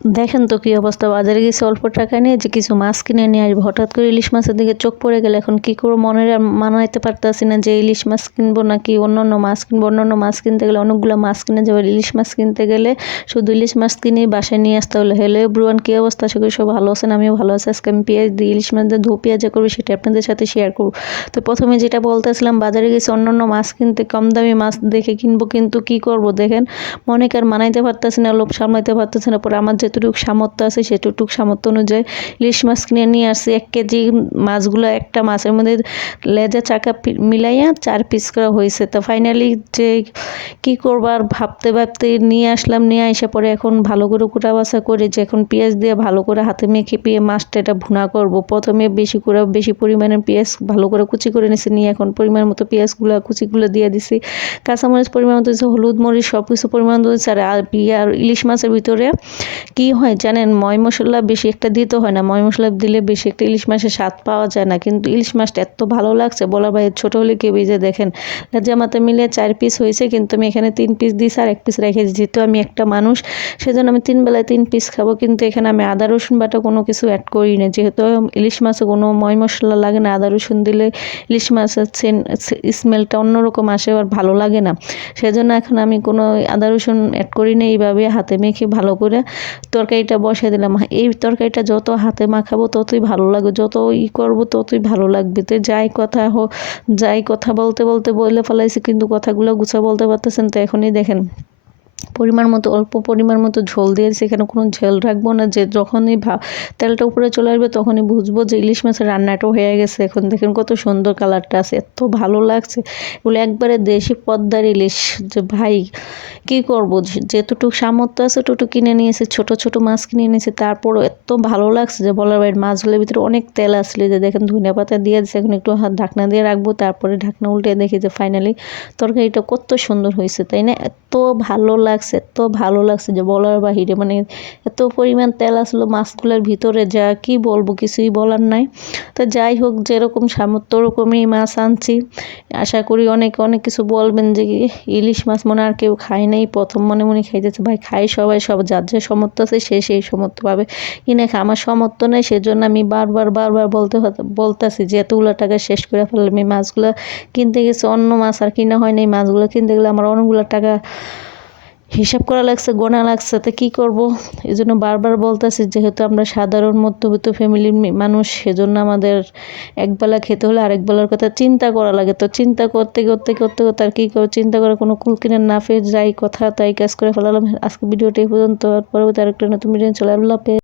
দেখেন তো কি অবস্থা, বাজারে গেছি অল্প টাকা নিয়ে যে কিছু মাছ কিনে নিয়ে আসবো, হঠাৎ করে ইলিশ মাছের দিকে চোখ পড়ে গেলে এখন কি করবো মনে আর মানাইতে পারতেছি না যে ইলিশ মাছ কিনবো নাকি অন্যান্য মাছ কিনবো। অন্যান্য মাছ কিনতে গেলে অনেকগুলো মাছ কিনে যাবে, ইলিশ মাছ কিনতে গেলে শুধু ইলিশ মাছ কিনে বাসায় নিয়ে আসতে হলো। হ্যালো এভরিওয়ান, কি অবস্থা? আশা করি সব ভালো আছেন, আমিও ভালো আছি। আজকে আমি পেঁয়াজ দিয়ে ইলিশ মাছ দিয়ে ধো পেঁয়াজা করবো, সেটা আপনাদের সাথে শেয়ার করবো। তো প্রথমে যেটা বলতেছিলাম, বাজারে গেছি অন্যান্য মাছ কিনতে, কম দামি মাছ দেখে কিনবো, কিন্তু কি করব দেখেন মনে আর মানাইতে পারতেছি না, লোভ সামলাইতে পারতেছি না। পরে আমার যেটুকু সামর্থ্য আছে সেটুকু সামর্থ্য অনুযায়ী ইলিশ মাছ কিনে নিয়ে আসছি। 1 কেজি মাছগুলো, একটা মাছের মধ্যে লেজা চাকা মিলাইয়া 4 পিস করা হয়েছে। তো ফাইনালি যে কি করবো আর ভাবতে ভাবতে নিয়ে আসলাম, নিয়ে আসা পরে এখন ভালো করে কুটা বাছা করে যে এখন পেঁয়াজ দিয়ে ভালো করে হাতে মেখে মাছটা এটা ভুনা করব। প্রথমে বেশি পরিমাণে পেঁয়াজ ভালো করে কুচি করে নিছি, নিয়ে এখন পরিমাণ মতো পেঁয়াজগুলো কুচিগুলো দিয়ে দিছি, কাঁচামরিচ পরিমাণ মতো দিয়েছি, হলুদ মরিচ সব কিছু পরিমাণ দিয়েছি। আর ইলিশ মাছের ভিতরে কি হয় জানেন, ময় মশলা বেশি একটা দিতে হয় না, ময় মশলা দিলে বেশি একটা ইলিশ মাছের স্বাদ পাওয়া যায় না। কিন্তু ইলিশ মাছটা এত ভালো লাগছে বলার বাইরে, ছোটো হলে কেউ যে দেখেন জামাতে মিলে 4 পিস হয়েছে, কিন্তু আমি এখানে 3 পিস দিয়েছি আর 1 পিস রেখে দিয়েছি। যেহেতু আমি একটা মানুষ সেজন্য আমি 3 বেলায় 3 পিস খাবো, কিন্তু এখানে আমি আদা রসুন বাটা কোনো কিছু অ্যাড করি না, যেহেতু ইলিশ মাছে কোনো ময় মশলা লাগে না। আদা রসুন দিলে ইলিশ মাছের স্মেলটা অন্যরকম আসে আর ভালো লাগে না, সেজন্য এখন আমি কোনো আদা রসুন অ্যাড করি না। এইভাবে হাতে মেখে ভালো করে তরকারিটা বসিয়ে দিলাম। এই তরকারিটা যত হাতে মাখাবো ততই ভালো লাগবে, যত করবো ততই ভালো লাগবে। তো যাই কথা বলতে বলতে বলে ফেলাইছি, কিন্তু কথাগুলো গুছা বলতে পারতেছেন। তো এখনই দেখেন অল্প পরিমাণ মতো ঝোল দিয়েছি, এখানে কোনো ঝোল রাখবো না, যে যখনই তেলটা উপরে চলে আসবে তখনই বুঝবো যে ইলিশ মাছের রান্নাটাও হয়ে গেছে। এখন দেখেন কত সুন্দর কালারটা আছে, এত ভালো লাগছে। এগুলো একবারে দেশি পদ্মার ইলিশ, যে ভাই কি করবো, যেতটুকু সামর্থ্য আছে ততটুকু কিনে নিয়েছি, ছোট ছোট মাছ কিনে নিয়েছি, তারপরও এত ভালো লাগছে যে বলার বাইরে। মাছগুলোর ভিতরে অনেক তেল আসলে, যে দেখেন ধনিয়া পাতা দিয়ে দিচ্ছে, এখন একটু ঢাকনা দিয়ে রাখবো, তারপরে ঢাকনা উল্টে দেখি যে ফাইনালি তরকারিটা কত সুন্দর হয়েছে, তাই না? এত ভালো লাগছে যে বলার বাহিরে, মানে এত পরিমাণ তেল আসলো মাছগুলোর ভিতরে, যা কি বলবো, কিছুই বলার নাই। তো যাই হোক, যেরকম সামর্থ্য ওরকমই মাছ আনছি। আশা করি অনেক কিছু বলবেন যে ইলিশ মাছ মনে আর কেউ খায় নাই, প্রথম মনে মনে খাইতেছে। ভাই খাই সবাই, সব যার যে সামর্থ্য আছে সে সেই সামর্থ্য পাবে কিনে খায়। আমার সামর্থ্য নেই, সেজন্য আমি বারবার বলতেছি যে এতগুলো টাকা শেষ করে ফেললাম। এই মাছগুলো কিনতে গেছে, অন্য মাছ আর কিনা হয় না, এই মাছগুলো কিনতে গেলে আমার অনেকগুলো টাকা হিসাব করা লাগছে, গোনা লাগছে। তো কী করবো, এই জন্য বারবার বলতেছি, যেহেতু আমরা সাধারণ মধ্যবিত্ত ফ্যামিলির মানুষ, সেজন্য আমাদের একবেলা খেতে হলে আরেক বেলার কথা চিন্তা করা লাগে। তো চিন্তা করতে আর কী করে, চিন্তা করে কোনো কুল কিনে না পেয়ে যাই কথা তাই কাজ করে ফেলালাম। আজকে ভিডিওটা এই পর্যন্ত, পরবর্তী আরেকটা নতুন ভিডিও চলে। আল্লাহ হাফেজ।